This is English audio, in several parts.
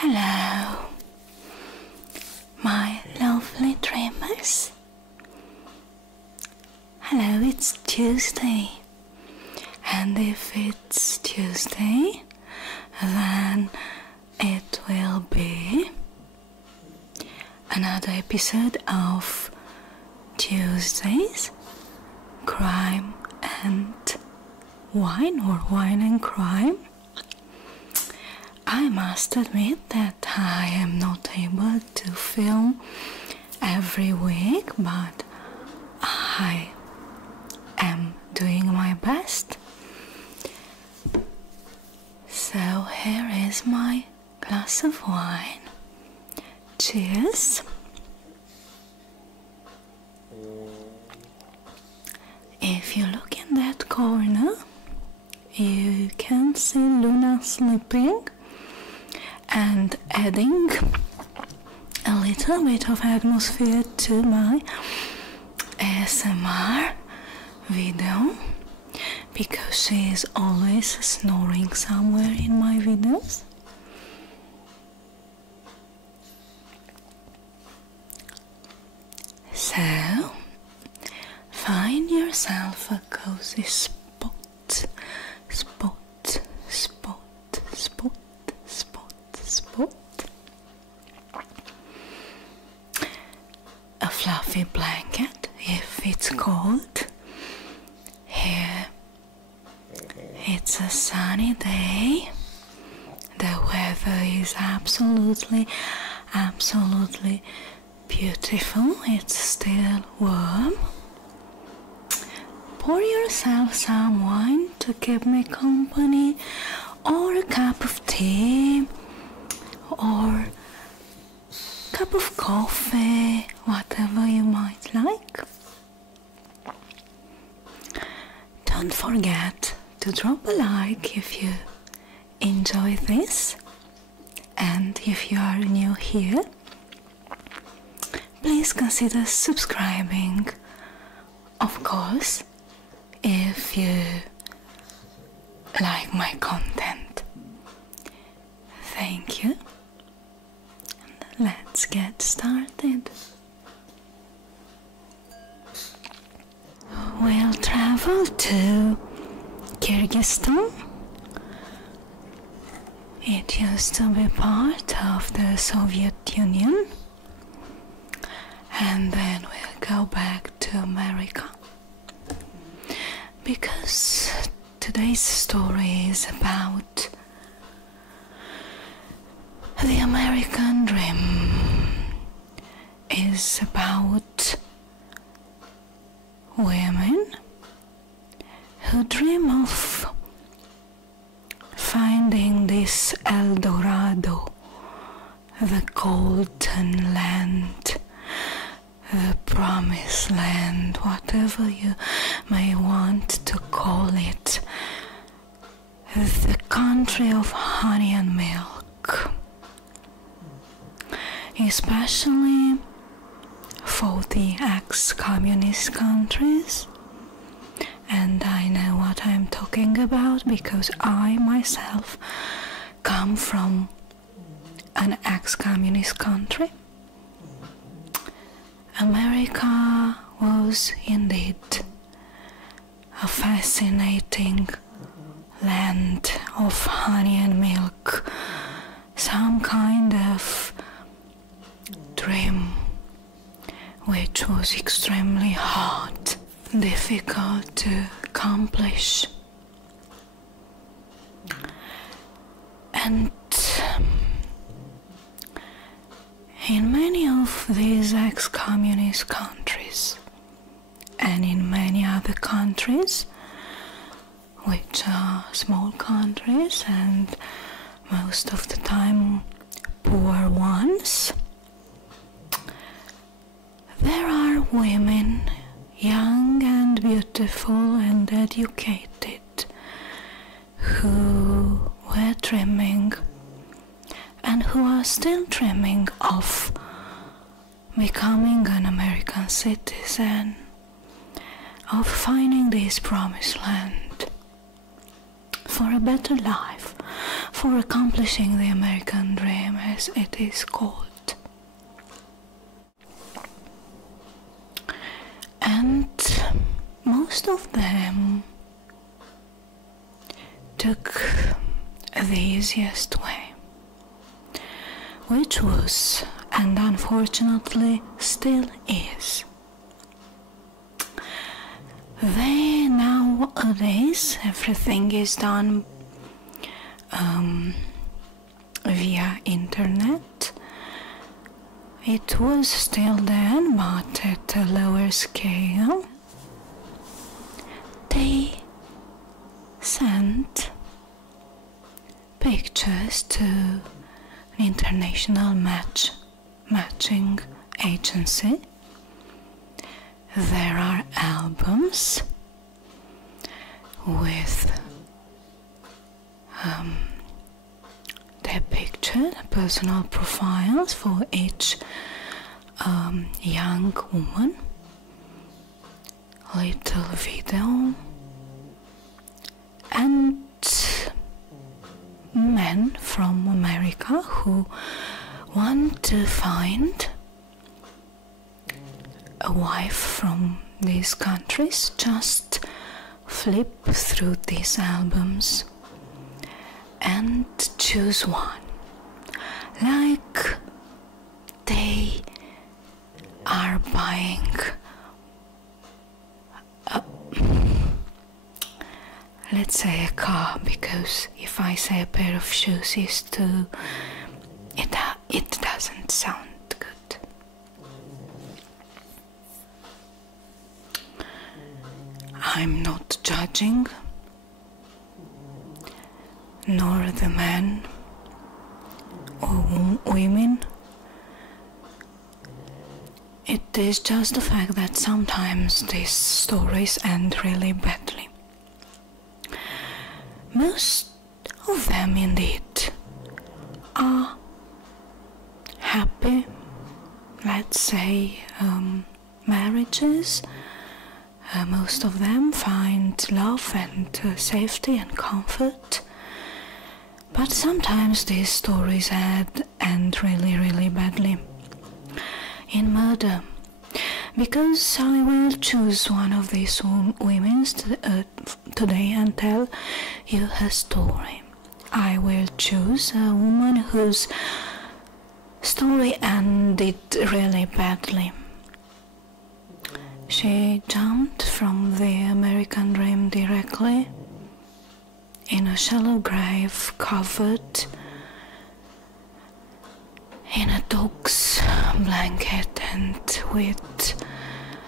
Hello, my lovely dreamers. Hello, it's Tuesday, and if it's Tuesday, then it will be another episode of Tuesday's Crime and Wine, or Wine and Crime. I must admit that I am not able to film every week, but I am doing my best. So here is my glass of wine. Cheers. If you look in that corner, you can see Luna sleeping and adding a little bit of atmosphere to my ASMR video, because she is always snoring somewhere in my videos. So find yourself a cozy spot, a fluffy blanket if it's cold. Here it's a sunny day. The weather is absolutely beautiful. It's still warm. Pour yourself some wine to keep me company, or a cup of tea, or cup of coffee, whatever you might like. Don't forget to drop a like if you enjoy this, and if you are new here, please consider subscribing, of course, if you like my content. Thank you. Let's get started. We'll travel to Kyrgyzstan. It used to be part of the Soviet Union, and then we'll go back to America, because today's story is about the American dream. Is about women who dream of finding this El Dorado, the golden land, the promised land, whatever you may want to call it, the country of honey and milk. Especially for the ex-communist countries, and I know what I'm talking about because I myself come from an ex-communist country. America was indeed a fascinating land of honey and milk, some kind of dream which was extremely hard, difficult to accomplish. And in many of these ex-communist countries, and in many other countries, which are small countries and most of the time poor ones, there are women, young and beautiful and educated, who were dreaming and who are still dreaming of becoming an American citizen, of finding this promised land for a better life, for accomplishing the American dream, as it is called. And most of them took the easiest way, which was, and unfortunately still is, nowadays everything is done via internet. It was still then, but at a lower scale. They sent pictures to an international matching agency. There are albums with their picture, personal profiles for each young woman, little video, and men from America who want to find a wife from these countries just flip through these albums and choose one, like they are buying let's say a car, because if I say a pair of shoes is too, it doesn't sound good. I'm not judging, nor the men or women. It is just the fact that sometimes these stories end really badly. Most of them indeed are happy, let's say, marriages. Most of them find love and safety and comfort. But sometimes these stories end really, really badly in murder. Because I will choose one of these women today and tell you her story. I will choose a woman whose story ended really badly. She jumped from the American dream directly in a shallow grave covered in a dog's blanket and with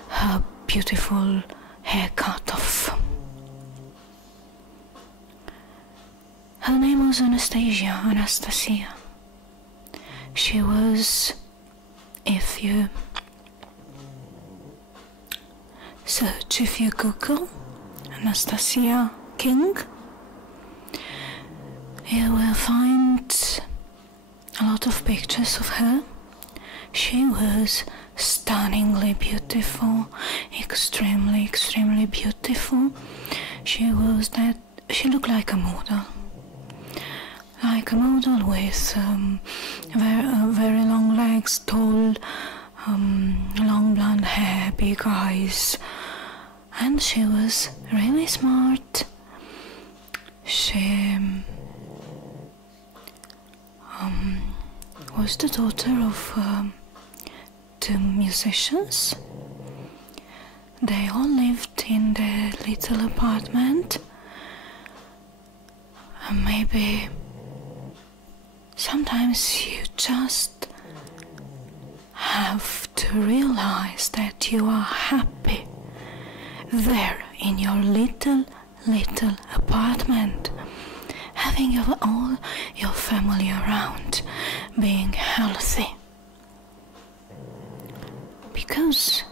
her beautiful hair cut off. Her name was Anastasia. She was, if you search, if you Google Anastasia King, you will find a lot of pictures of her. She was stunningly beautiful, extremely, extremely beautiful. She looked like a model. Like a model with very long legs, tall, long blonde hair, big eyes. And she was really smart. She was the daughter of two musicians. They all lived in their little apartment. Maybe sometimes you just have to realize that you are happy there in your little apartment, having all your family around, being healthy. Because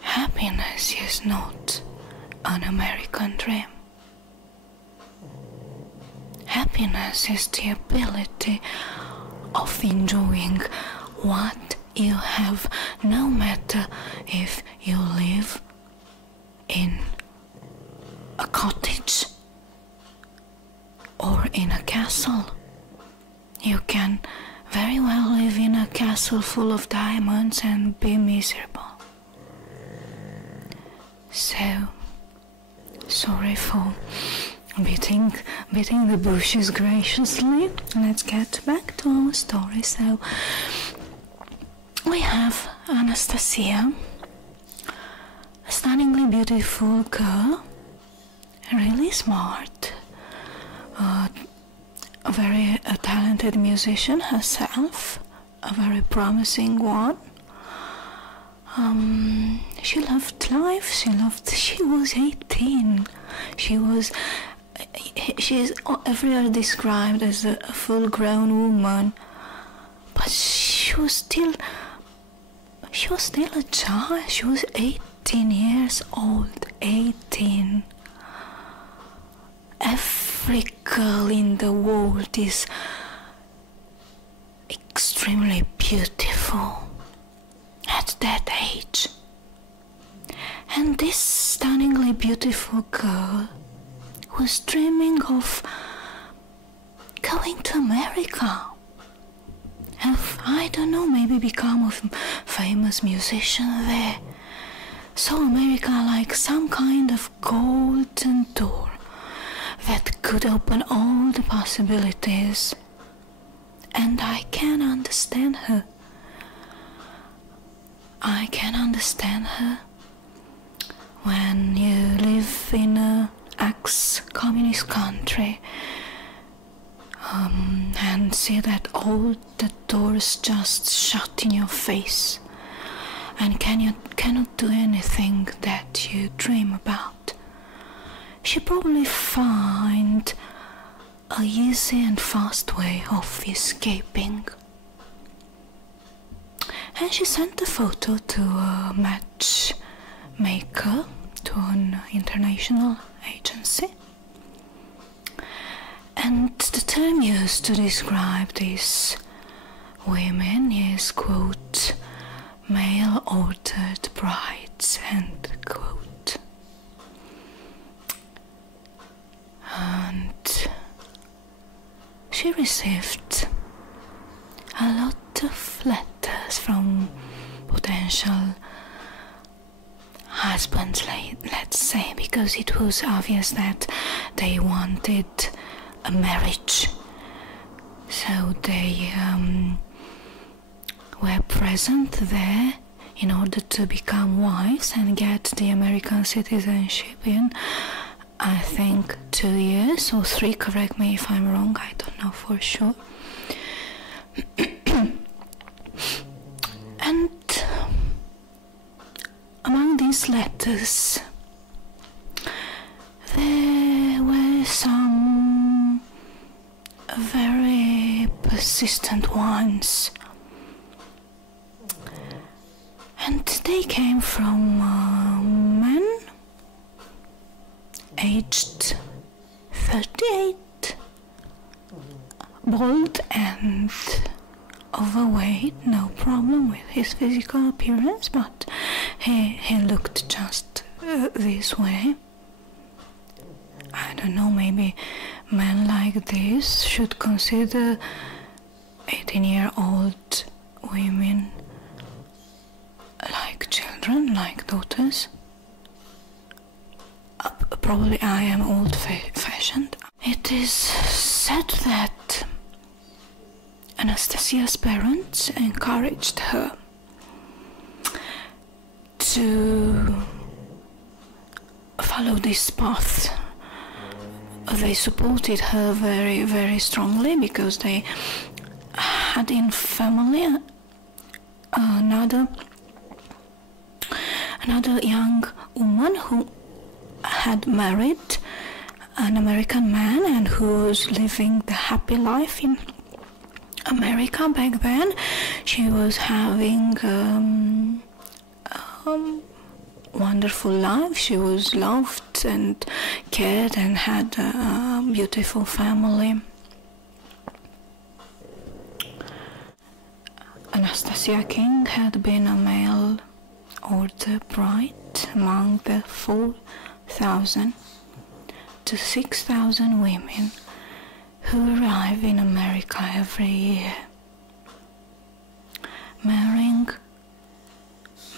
happiness is not an American dream. Happiness is the ability of enjoying what you have, no matter if you live in a cottage or in a castle You can very well live in a castle full of diamonds and be miserable. So, sorry for beating the bushes graciously. Let's get back to our story. So, we have Anastasia, a stunningly beautiful girl, really smart, a very talented musician herself, a very promising one. She loved life. She was 18. She's everywhere described as a full-grown woman, but she was still a child. She was 18 years old. 18. Every girl in the world is extremely beautiful at that age. And this stunningly beautiful girl was dreaming of going to America. I don't know, maybe become a famous musician there. So America like some kind of golden door that could open all the possibilities. And I can understand her. I can understand her. When you live in a ex-communist country and see that all the doors just shut in your face and cannot do anything that you dream about, she probably find a easy and fast way of escaping. And she sent a photo to a matchmaker, to an international agency. And the term used to describe these women is, quote, mail-ordered brides, end quote. And she received a lot of letters from potential husbands, let's say, because it was obvious that they wanted a marriage. So they were present there in order to become wives and get the American citizenship in, I think, 2 years or 3, correct me if I'm wrong, I don't know for sure. And among these letters there were some very persistent ones, and they came from men aged 38, bald and overweight, no problem with his physical appearance, but he looked just this way. I don't know, maybe men like this should consider 18-year-old women like children, like daughters. Probably I am old-fashioned. It is said that Anastasia's parents encouraged her to follow this path. They supported her very, very strongly because they had in family another young woman who had married an American man and who was living the happy life in America back then. She was having wonderful life. She was loved and cared and had a beautiful family. Anastasia King had been a mail order bride among the 4,000 to 6,000 women who arrive in America every year, marrying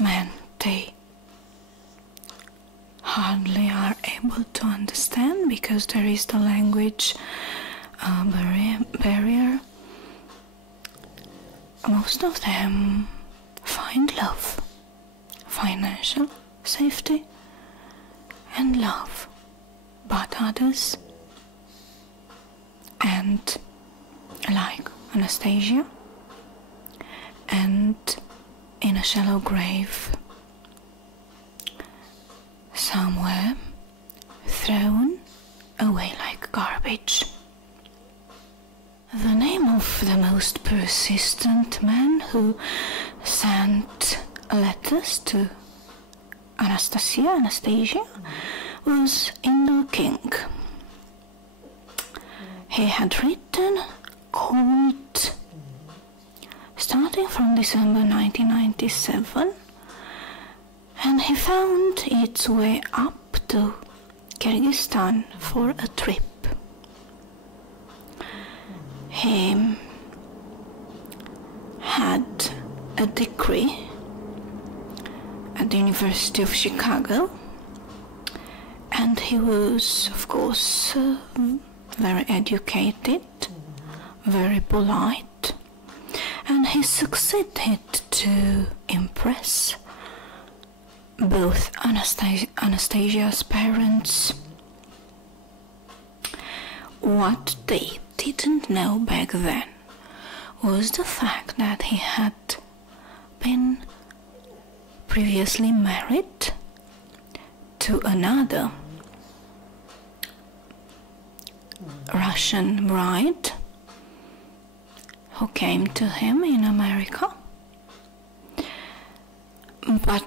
men they hardly are able to understand because there is the language barrier. Most of them find love, financial safety and love, but others, and like Anastasia, and in a shallow grave somewhere, thrown away like garbage. The name of the most persistent man who sent letters to Anastasia, was King. He had written called starting from December 1997, and he found its way up to Kyrgyzstan for a trip. He had a degree at the University of Chicago, and he was, of course, very educated, very polite, and he succeeded to impress both Anastasia's parents. What they didn't know back then was the fact that he had been previously married to another Russian bride who came to him in America, but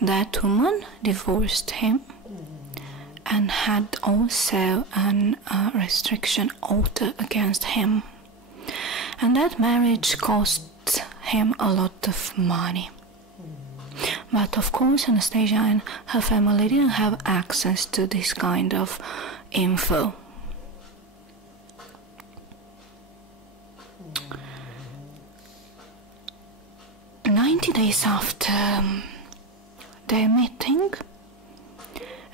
that woman divorced him and had also an restriction order against him, and that marriage cost him a lot of money. But of course Anastasia and her family didn't have access to this kind of info. Days after their meeting,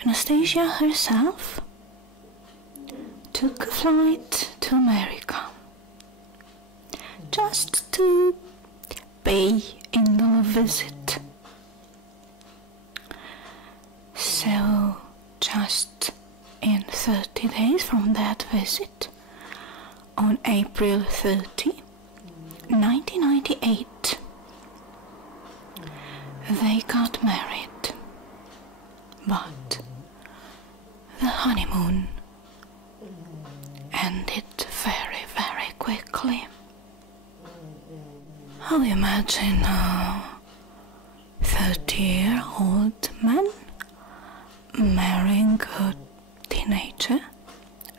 Anastasia herself took a flight to America just to pay in the visit. So just in 30 days from that visit, on April 30, 1998, they got married, but the honeymoon ended very, very quickly. How you imagine a 30-year-old man marrying a teenager,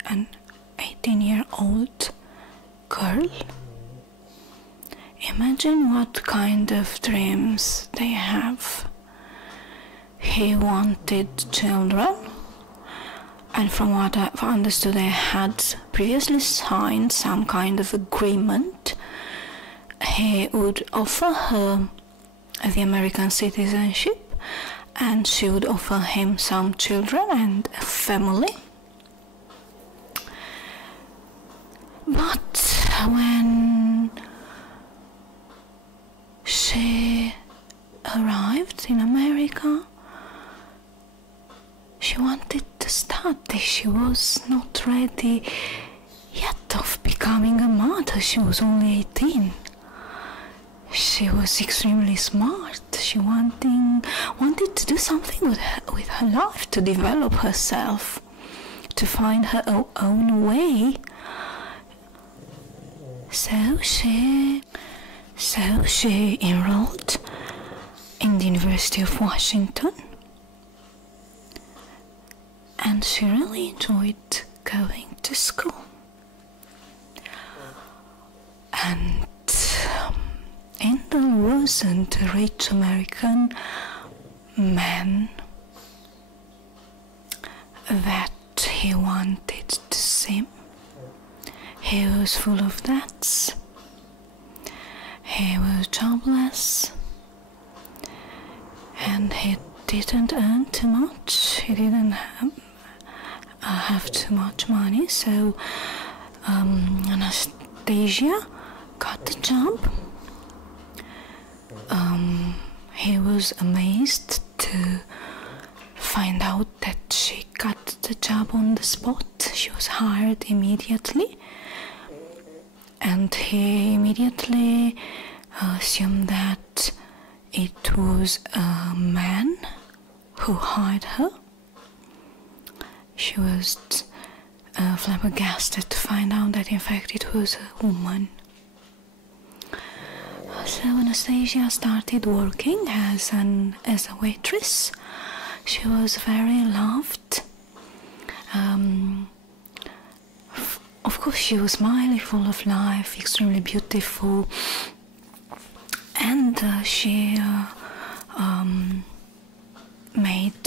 an 18-year-old girl? Imagine what kind of dreams they have. He wanted children, and from what I've understood, they had previously signed some kind of agreement. He would offer her the American citizenship, and she would offer him some children and a family. But when she arrived in America, she wanted to study. She was not ready yet of becoming a mother. She was only 18. She was extremely smart. She wanted to do something with her life, to develop herself, to find her own way. So she enrolled in the University of Washington, and she really enjoyed going to school. And Endel wasn't a rich American man that he wanted to see. He was full of debts. He was jobless. And he didn't earn too much. He didn't have too much money. So Anastasia got the job. He was amazed to find out that she got the job on the spot. She was hired immediately, and he immediately assumed that it was a man who hired her. She was flabbergasted to find out that in fact it was a woman. So Anastasia started working as a waitress. She was very loved. Of course, she was smiley, full of life, extremely beautiful, and she made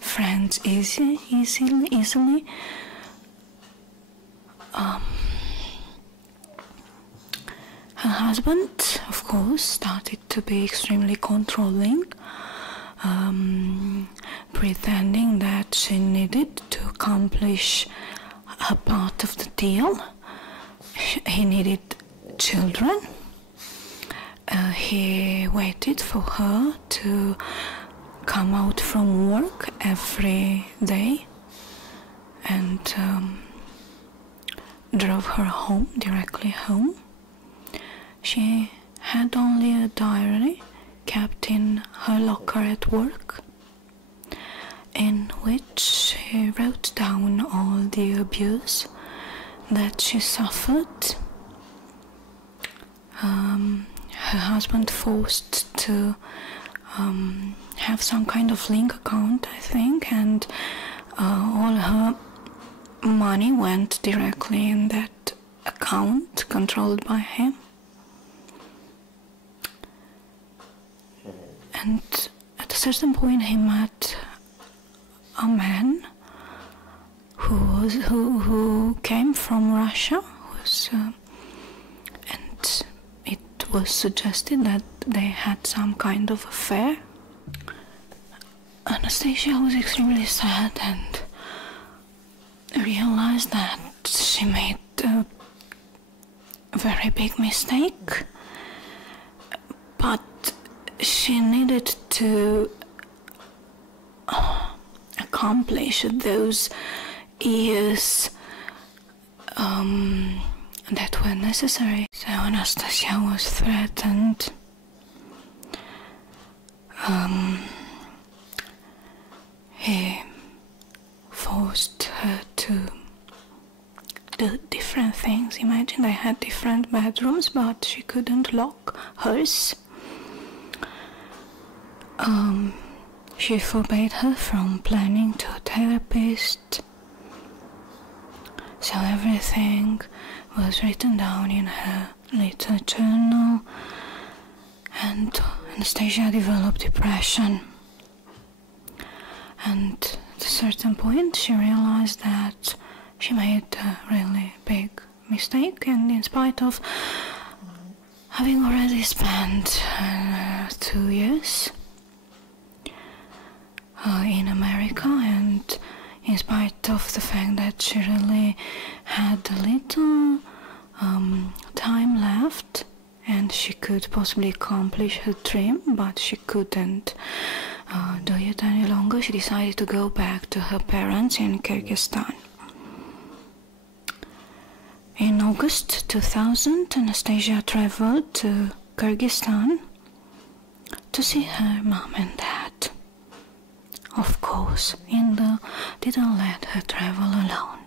friends easily. Her husband, of course, started to be extremely controlling, pretending that she needed to accomplish her part of the deal. He needed children. He waited for her to come out from work every day and drove her home, directly home. She had only a diary kept in her locker at work, in which she wrote down all the abuse that she suffered. Her husband forced to have some kind of link account, I think, and all her money went directly in that account controlled by him. And at a certain point he met a man who came from Russia, and it was suggested that they had some kind of affair. Anastasia was extremely sad and realized that she made a very big mistake, but she needed to accomplish those years that were necessary. So Anastasia was threatened. He forced her to do different things. Imagine they had different bedrooms, but she couldn't lock hers. She forbade her from planning to a therapist. So everything was written down in her little journal, and Anastasia developed depression. And at a certain point she realized that she made a really big mistake, and in spite of having already spent 2 years in America, and in spite of the fact that she really had a little time left and she could possibly accomplish her dream, but she couldn't do it any longer, she decided to go back to her parents in Kyrgyzstan. In August 2000, Anastasia traveled to Kyrgyzstan to see her mom and dad. Of course, India didn't let her travel alone,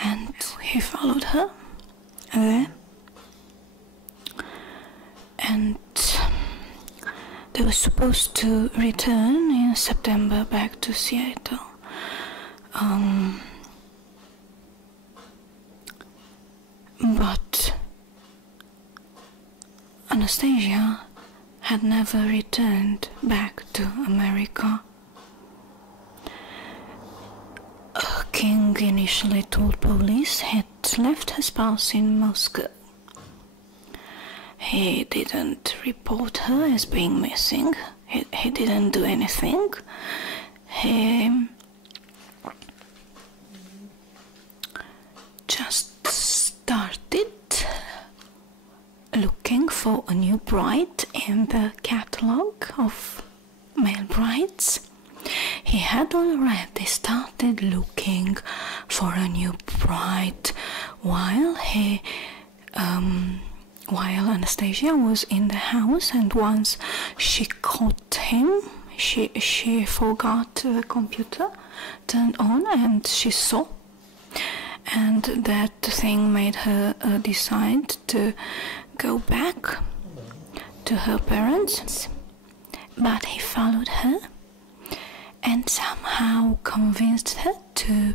and he followed her there, and they were supposed to return in September back to Seattle. But Anastasia had never returned back to America. A King initially told police he'd left her spouse in Moscow. He didn't report her as being missing. He didn't do anything. He just started looking for a new bride in the catalogue of male brides. He had already started looking for a new bride while Anastasia was in the house, and once she caught him, she forgot the computer turned on, and she saw, and that thing made her decide to go back to her parents. But he followed her and somehow convinced her to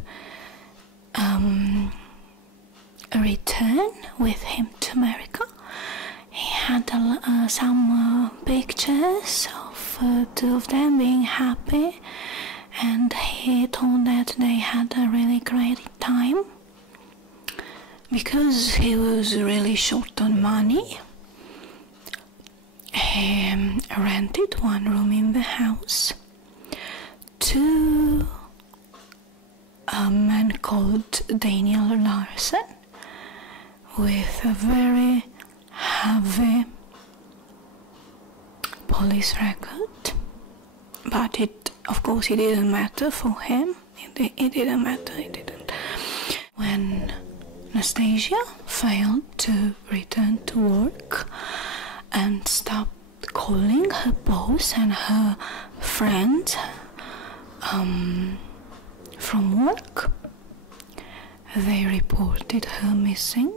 return with him to America. He had some pictures of two of them being happy, and he thought that they had a really great time. Because he was really short on money, he rented one room in the house to a man called Daniel Larson with a very heavy police record. But of course it didn't matter for him. It didn't matter. When Anastasia failed to return to work and stopped calling her boss and her friends from work, they reported her missing.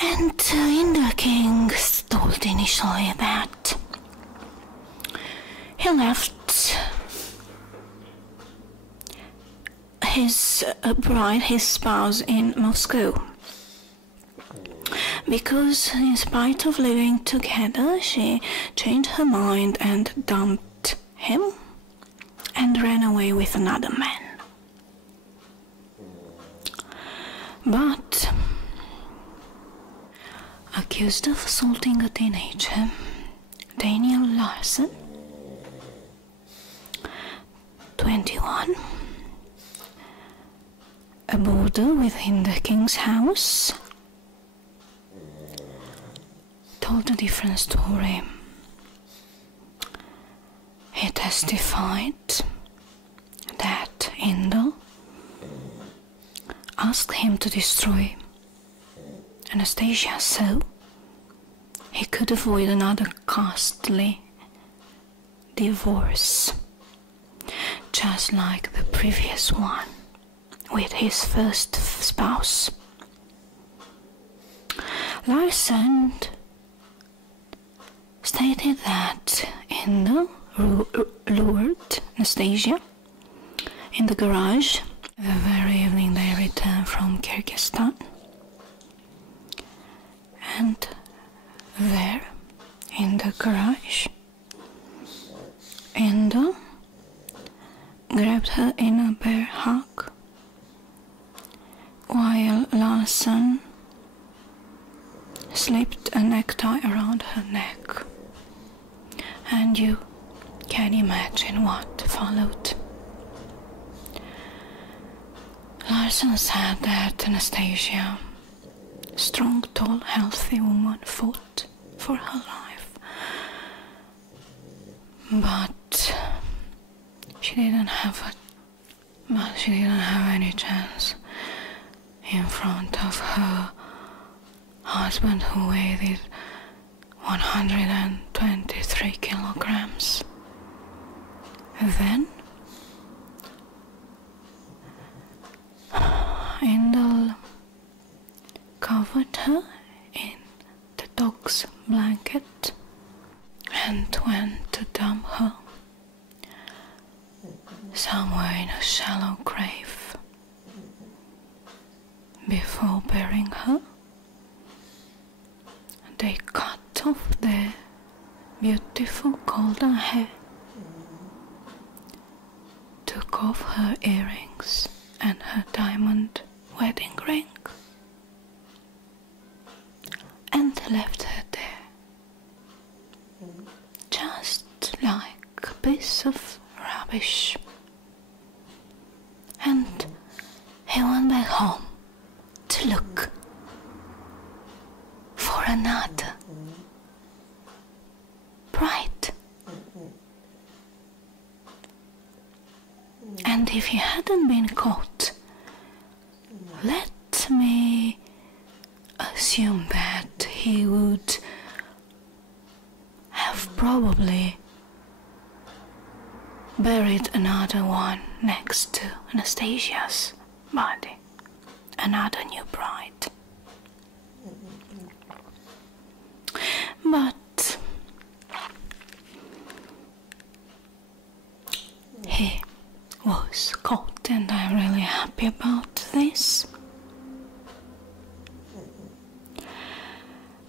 And Inder King told initially that he left his bride, his spouse, in Moscow because in spite of living together, she changed her mind and dumped him and ran away with another man. But accused of assaulting a teenager, Daniel Larson, 21, a boarder within the king's house, told a different story. He testified that Indel asked him to destroy Anastasia so he could avoid another costly divorce, just like the previous one with his first spouse. Larson stated that Indel lured Anastasia in the garage the very evening they returned from Kyrgyzstan, and there in the garage Indel grabbed her in a bear hug while Larson slipped a necktie around her neck, and you can imagine what followed. Larson said that Anastasia, strong, tall, healthy woman, fought for her life, but she didn't have any chance in front of her husband, who weighed 123 kilograms. Then Indel covered her in the dog's blanket and went to dump her somewhere in a shallow grave. Before burying her, they cut off the beautiful golden hair, took took off her earrings and her diamond wedding ring and left her there, just like a piece of rubbish. And he went back home to look for another bride. And if he hadn't been caught, let me assume that he would have probably buried another one next to Anastasia's body, another new bride. But he was caught, and I'm really happy about this.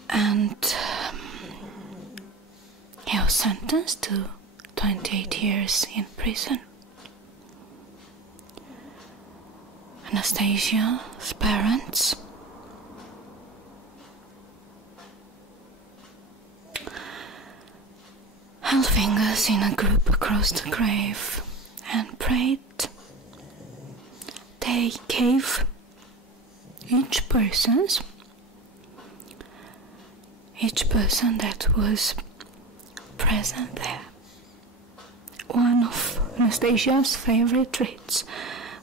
And he was sentenced to 28 years in prison. Anastasia's parents held fingers in a group across the grave and prayed. They gave each person that was present there one of Anastasia's favorite treats,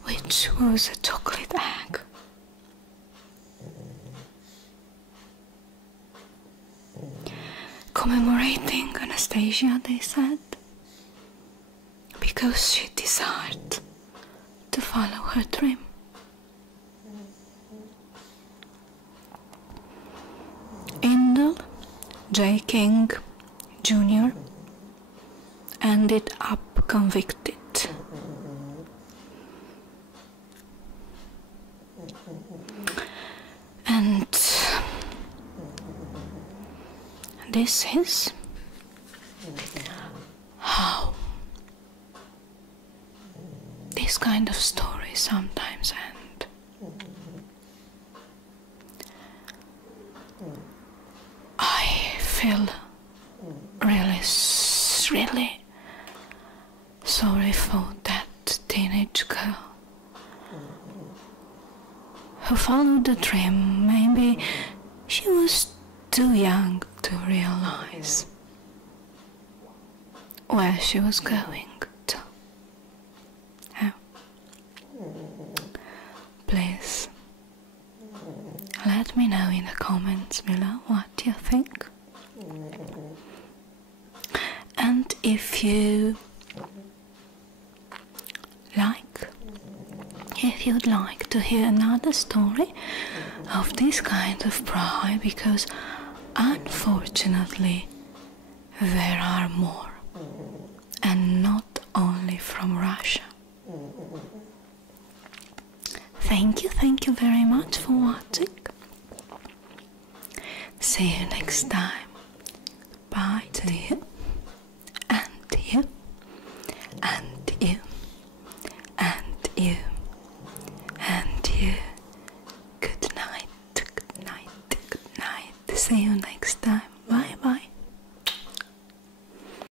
which was a chocolate egg. Commemorating Anastasia, they said, because she desired to follow her dream. Indel J. King Jr. ended up convicted. And this is how this kind of stories sometimes end. I feel really sorry for that teenage girl who followed the dream. Maybe she was too young to realize where she was going to. Please let me know in the comments below what you think. And if you'd like to hear another story of this kind of bride, because unfortunately there are more, and not only from Russia. Thank you very much for watching. See you next time. Bye to you, and